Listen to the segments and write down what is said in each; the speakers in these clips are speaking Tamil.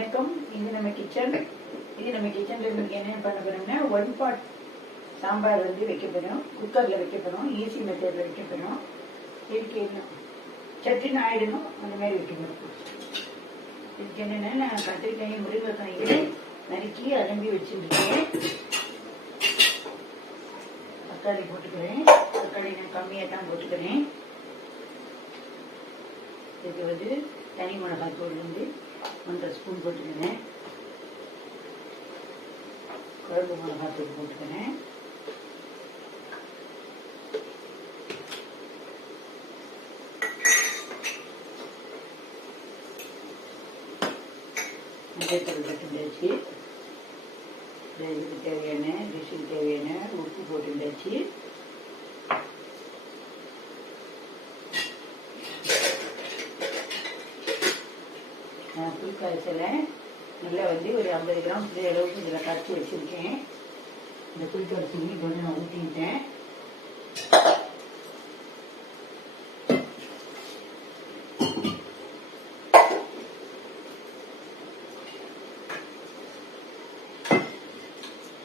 வணக்கம். இது நம்ம கிச்சன். இன்னைக்கு என்ன பண்ண போறோம்னா ஒன் பாட் சாம்பார் வைக்க போறோம். குக்கர்ல வைக்க போறோம். ஈஸி மெத்தட்ல வைக்க போறோம். இதுக்கு என்ன சட்டுன்னு ஆயிடணும் அந்த மாதிரி வைக்க போறோம். இதுக்கு என்னன்னா நான் கத்திரிக்காயும் முருங்கைக்காயும் நறுக்கி அலம்பி வச்சுருக்கேன். தக்காளி போட்டுக்கிறேன். தக்காளி நான் கம்மியாக தான் போட்டுக்கிறேன். இதுக்கு தனி மிளகாத்தூள் 1.5 ஸ்பூன் போட்டுக்கிறேன். குழம்பு மிளகாத்தூள் போட்டுக்கிறேன். மஞ்சத்தூள் போட்டுண்டாச்சு. இதுக்கு தேவையான டிஷ்ஷுக்கு தேவையான உப்பு போட்டுண்டாச்சு. புளிக்காய்ச்சலை நல்லா ஒரு 50 கிராம் அளவுக்கு இதில் கரைச்சி வச்சுருக்கேன். இந்த புளிக்காய்ச்சி கொஞ்சம் நான் ஊற்றிட்டேன்.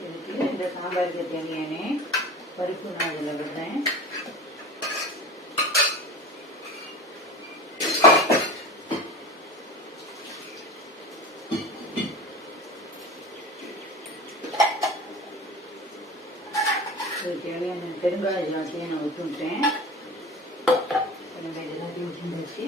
இதுக்கு இந்த சாம்பாருக்கு தேவையான பருப்பு நான் இதில் விடுறேன். தேவையான பெருங்காயம் எல்லாத்தையும் நான் ஊற்றிட்டேன். பெருங்காயம் எல்லாத்தையும் ஊற்றிச்சு.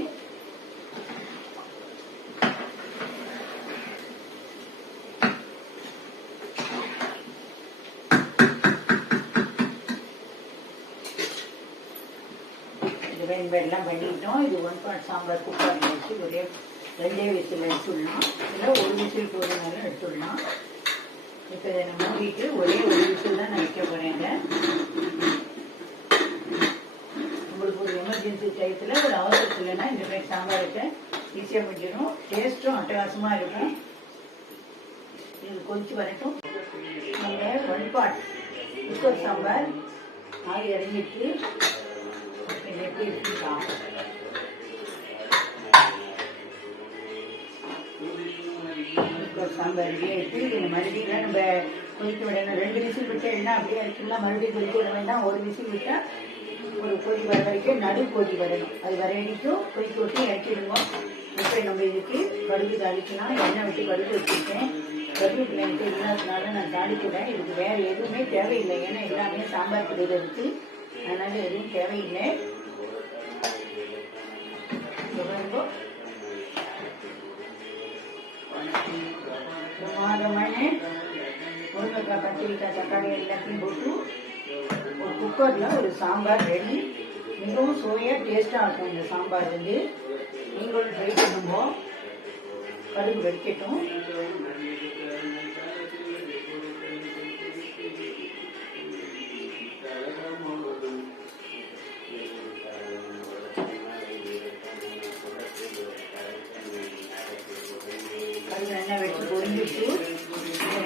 எல்லாம் பண்ணிட்டோம். இது ஒன் பாட் சாம்பார் குக்கர் வச்சு ஒரே 2 விசில் எடுத்துடலாம். இல்லை 1 விசில் போதுனாலும் எடுத்துடலாம். இப்போ இதை நான் மூடிட்டு ஒரே 1 விசில் தான் நான் வைக்க போறேங்க. உங்களுக்கு ஒரு எமர்ஜென்சி டயத்தில் ஒரு அவசரத்துலன்னா இந்த மாதிரி சாம்பார் வைக்க ஈஸியாக முடிஞ்சிடும். டேஸ்ட்டும் அட்டகாசமாக இருக்கும். இது கொதிச்சு வரட்டும். நீங்கள் ஒன் பாட் குக்கர் சாம்பார் ஆகி இறங்கிட்டு எப்படி இருக்குங்களா? சாம்பார் ரெடியாக எடுத்து இதில் மறுபடியும் நம்ம கொதிக்க விடணும். 2 விசில் விட்டு என்ன அப்படியே இருக்குங்களா? மறுபடியும் கொதிக்க விட வேண்டாம். 1 விசில் விட்டால் ஒரு கொதி வர வரைக்கும் நடு கொதி வரணும். அது வர வரைக்கும் கொதிக்க விட்டு இறக்கிடுவோம். இப்போ நம்ம இதுக்கு கடுகு தாளிக்கலாம். எண்ணெய் விட்டு கடுகு வச்சுருக்கேன். கருவேப்பிலை எனக்கு இல்லாததுனால நான் தாளிக்கிறேன். இதுக்கு வேறு எதுவுமே தேவையில்லை. ஏன்னா எல்லாமே சாம்பார் பொடியில் இருக்குது. அதனால் எதுவும் தேவையில்லை. பிரமாதமான முருங்கைக்காய், கத்திரிக்காய், தக்காளி எல்லாத்தையும் போட்டு ஒரு குக்கரில் ஒரு சாம்பார் ரெடி. மிகவும் சுவையாக டேஸ்ட்டாக இருக்கும் இந்த சாம்பார். நீங்களும் ட்ரை பண்ணுவோம். கடுகு வெடிக்கட்டும். அது எண்ணெய் வச்சு பொரிஞ்சிட்டு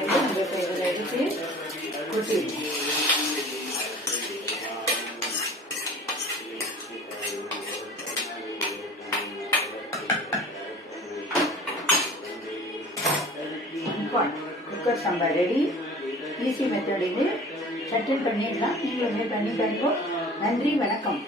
நம்ம இதில் எடுத்து கொட்டிடுவோம். Cooker sambar ready. Easy method. இது சட்டில் பண்ணிடலாம். நீங்களுமே பண்ணி பாருங்க. நன்றி, வணக்கம்.